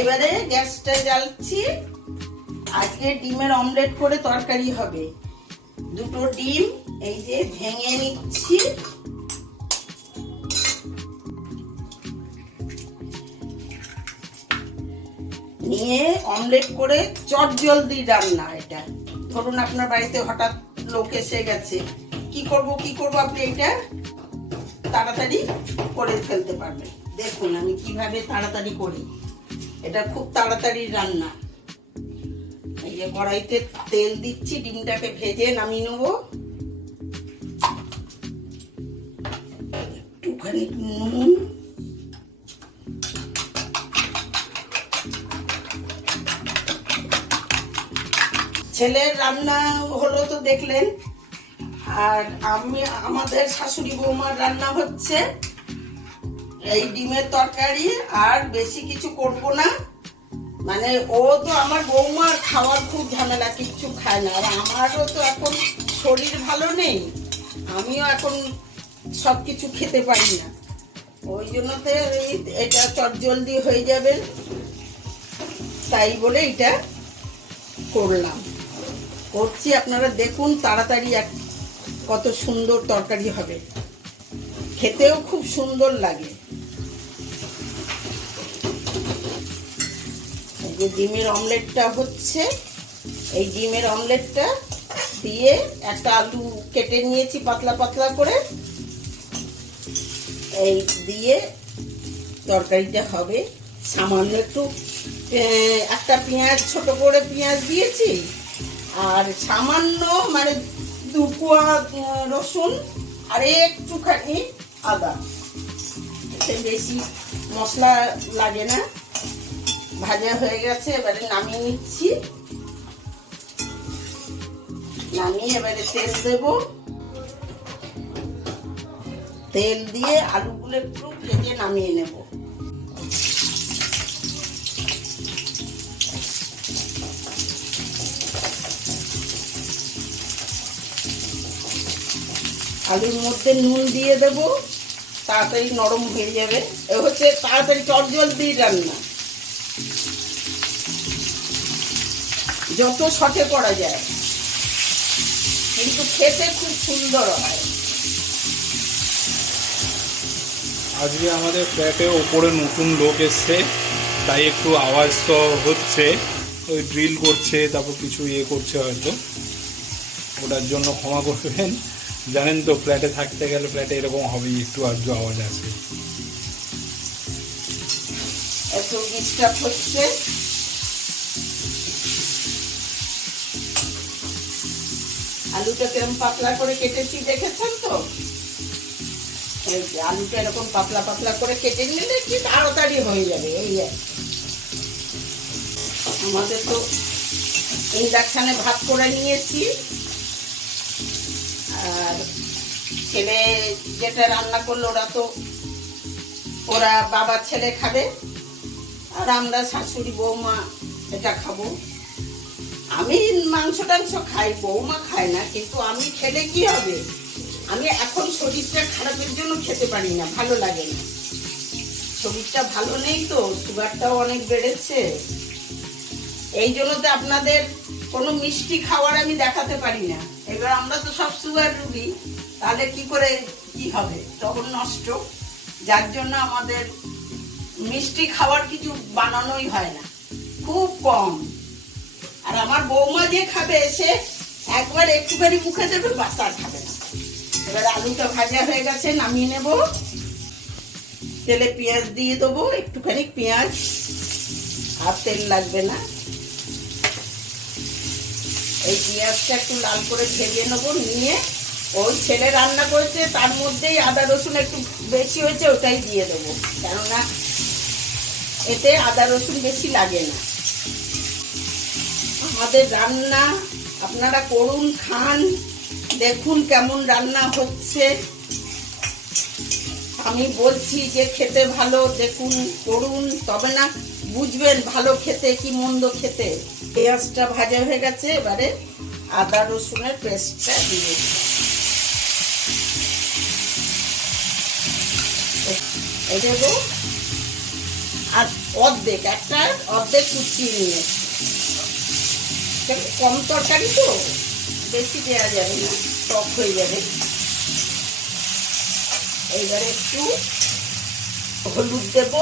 এবারে গ্যাসটা জ্বালছি। আজকে ডিমের অমলেট করে তরকারি হবে। দুটো ডিম এই যে ভেঙে নিচ্ছি। নিয়ে অমলেট করে চটজলদি রান্না। এটা ধরুন আপনার বাড়িতে হঠাৎ লোক এসে গেছে, কি করব আপনি এটা তাড়াতাড়ি করে ফেলতে পারবেন। দেখুন আমি কিভাবে তাড়াতাড়ি করি। এটা খুব তাড়াতাড়ি রান্না। এই যে কড়াইতে তেল দিচ্ছি, ডিমটাকে ভেজে নামিয়ে নেব। একটুখানি নুন, ছেলের রান্না হলো তো দেখলেন, আর আমাদের শাশুড়ি বৌমার রান্না হচ্ছে এই ডিমের তরকারি। আর বেশি কিছু করব না, মানে ও তো আমার বৌমার খাওয়ার খুব ঝামেলা, কিচ্ছু খায় না। আর আমারও তো এখন শরীর ভালো নেই, আমিও এখন সব কিছু খেতে পারি না। ওই জন্যতে এটা চটজলদি হয়ে যাবে, তাই বলে এটা করছি। আপনারা দেখুন তাড়াতাড়ি কত সুন্দর তরকারি হবে, খেতেও খুব সুন্দর লাগে। এই যে ডিমের অমলেটটা হচ্ছে, এই ডিমের অমলেটটা দিয়ে একটা আলু কেটে নিয়েছি পাতলা পাতলা করে, এই দিয়ে তরকারিটা হবে। সামান্য একটু একটা পেঁয়াজ, ছোট করে পেঁয়াজ দিয়েছি, আর সামান্য মানে 2 কোয়া রসুন আর একটুখানি আদা। এতে বেশি মশলা লাগে না। ভাজা হয়ে গেছে, এবারে নামিয়ে নিচ্ছি। নামিয়ে এবারে তেল দেব। তেল দিয়ে আলুগুলো একটু ভেজে নামিয়ে নেব। আলুর মধ্যে নুন দিয়ে দেব, তাড়াতাড়ি নরম হয়ে যাবে। এ হচ্ছে তাড়াতাড়ি চটজলদি রান্না, যত শর্টে করা যায়, কিন্তু খেতে খুব সুন্দর হয়। আজকে আমাদের ফ্ল্যাটে ওপরে নতুন লোক এসছে, তাই একটু আওয়াজ তো হচ্ছে। ওই ড্রিল করছে, তারপর কিছু করছে হয়তো, ওটার জন্য ক্ষমা করবেন। জানেন তো ফ্ল্যাটে থাকতে গেলে ফ্ল্যাটে এরকম হবেই, একটু আধটু আওয়াজ আসে। একটু ডিস্টার্ব হচ্ছে। আলুটা কেমন পাতলা করে কেটেছি দেখেছেন তো? আলুটা এরকম পাতলা পাতলা করে কেটে নিলে কি তাড়াতাড়ি হয়ে যাবে। এই আমাদের তো ইন্ডাকশানে ভাত করে নিয়েছি, আর ছেলে যেটা রান্না করলো ওরা বাবা ছেলে খাবে, আর আমরা শাশুড়ি বৌমা এটা খাবো। আমি মাংস টাংস খাই, বৌমা খায় না, কিন্তু আমি খেলে কি হবে? আমি এখন শরীরটা খারাপের জন্য খেতে পারি না, ভালো লাগে না। শরীরটা ভালো নেই তো, সুগারটাও অনেক বেড়েছে। এই জন্য তো আপনাদের কোনো মিষ্টি খাওয়ার আমি দেখাতে পারি না। এবার আমরা তো সব সুগার রুগী, তাহলে কি করে কি হবে? তখন নষ্ট। যার জন্য আমাদের মিষ্টি খাওয়ার কিছু বানানোই হয় না, খুব কম। আর আমার বৌমা যে খাবে, সে একবার একটুখানি মুখে দেবে, বাস আর খাবে না। এবার আলুটা ভাজা হয়ে গেছে, নামিয়ে নেব। তেলে পেঁয়াজ দিয়ে দেবো, একটুখানি পেঁয়াজ, আর তেল লাগবে না। এই পেঁয়াজটা একটু লাল করে ভেজে নেবো। নিয়ে ওই ছেলে রান্না করেছে, তার মধ্যেই আদা রসুন একটু বেশি হয়েছে, ওটাই দিয়ে দেবো, কেননা এতে আদা রসুন বেশি লাগে না। আমাদের রান্না আপনারা করুন, খান, দেখুন কেমন রান্না হচ্ছে। আমি বলছি যে খেতে ভালো, দেখুন, করুন, তবে না বুঝবেন ভালো খেতে কি মন্দ খেতে। পেঁয়াজটা ভাজা হয়ে গেছে, এবারে আদা রসুনের পেস্টটা দিয়ে দেবো। আর অর্ধেক কুচিয়ে নিয়ে কম তরকারি তো বেশি দেওয়া যাবে না, টক হয়ে যাবে। এইবারে একটু হলুদ দেব,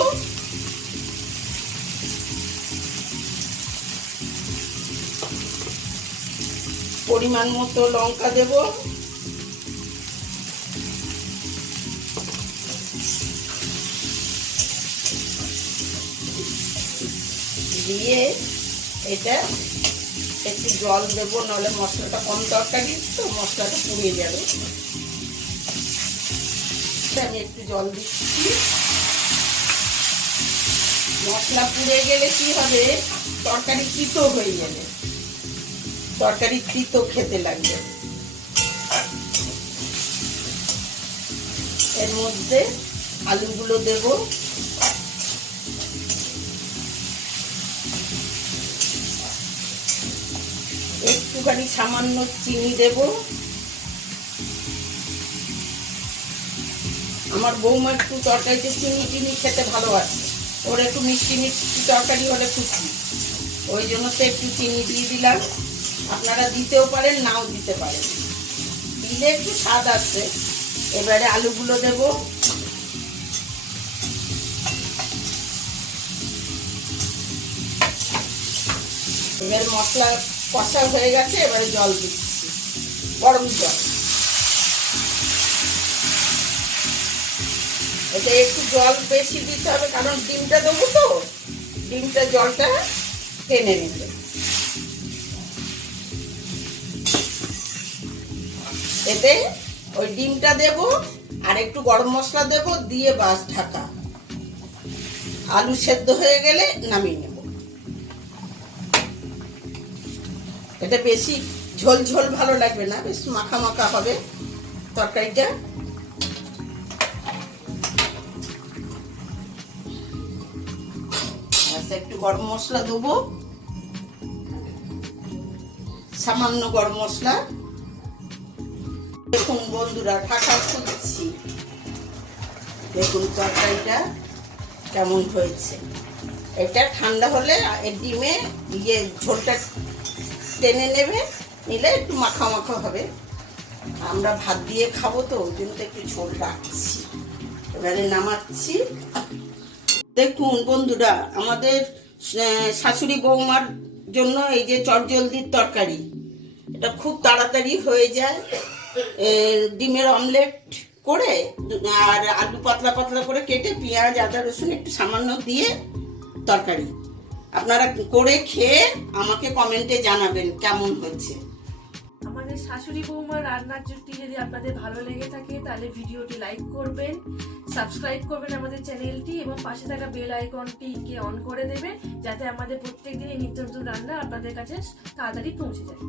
পরিমাণ মতো লঙ্কা দেব, দিয়ে এটা একটু জল দেবো, নাহলে মশলাটা কম তরকারি তো মশলাটা পুড়িয়ে যাবে। আমি একটু জল দিচ্ছি। মশলা পুড়ে গেলে কি হবে, তরকারি তিতো হয়ে যাবে, তরকারি তিতো খেতে লাগবে। এর মধ্যে আলুগুলো দেব, একটুখানি সামান্য চিনি দেব। আমার বৌমা একটু তরকারিতে চিনি খেতে ভালোবাসে, ওর একটু মিষ্টি মিষ্টি তরকারি হলে খুশি, ওই জন্য তো একটু চিনি দিয়ে দিলাম। আপনারা দিতেও পারেন, নাও দিতে পারেন, দিলে একটু স্বাদ আসছে। এবারে আলুগুলো দেব, এবার মশলা কষা হয়ে গেছে, এবারে জল দিচ্ছি, গরম জল। এটা একটু জল বেশি দিতে হবে, কারণ ডিমটা দেবো তো, ডিমটা জলটা টেনে নেবে। এতে ওই ডিমটা দেব আর একটু গরম মশলা দেব, দিয়ে বাস ঢাকা। আলু সেদ্ধ হয়ে গেলে নামিয়ে নেব। এটা বেশি ঝোল ঝোল ভালো লাগবে না, বেশ মাখা মাখা হবে তরকারিটা। একটু গরম মশলা দেবো, সামান্য গরম মশলা। দেখুন বন্ধুরা, ঢাকা খুলছি, দেখুন তরকারিটা কেমন হয়েছে। এটা ঠান্ডা হলে ডিমে ঝোলটা টেনে নেবে, নিলে একটু মাখা মাখা হবে। আমরা ভাত দিয়ে খাবো তো, ওই জন্য একটু ঝোল রাখছি। এবারে নামাচ্ছি। দেখুন বন্ধুরা, আমাদের শাশুড়ি বৌমার জন্য এই যে চটজলদির তরকারি, এটা খুব তাড়াতাড়ি হয়ে যায়। ডিমের অমলেট করে আর আলু পাতলা পাতলা করে কেটে পেঁয়াজ আদা রসুন একটু সামান্য দিয়ে তরকারি। আপনারা করে খেয়ে আমাকে কমেন্টে জানাবেন কেমন হয়েছে। আমাদের শাশুড়ি বৌমার রান্নার জুটি যদি আপনাদের ভালো লেগে থাকে তাহলে ভিডিওটি লাইক করবেন, সাবস্ক্রাইব করবেন আমাদের চ্যানেলটি, এবং পাশে থাকা বেল আইকনটিকে অন করে দেবেন, যাতে আমাদের প্রত্যেকদিন নিত্য নতুন রান্না আপনাদের কাছে তাড়াতাড়ি পৌঁছে যায়।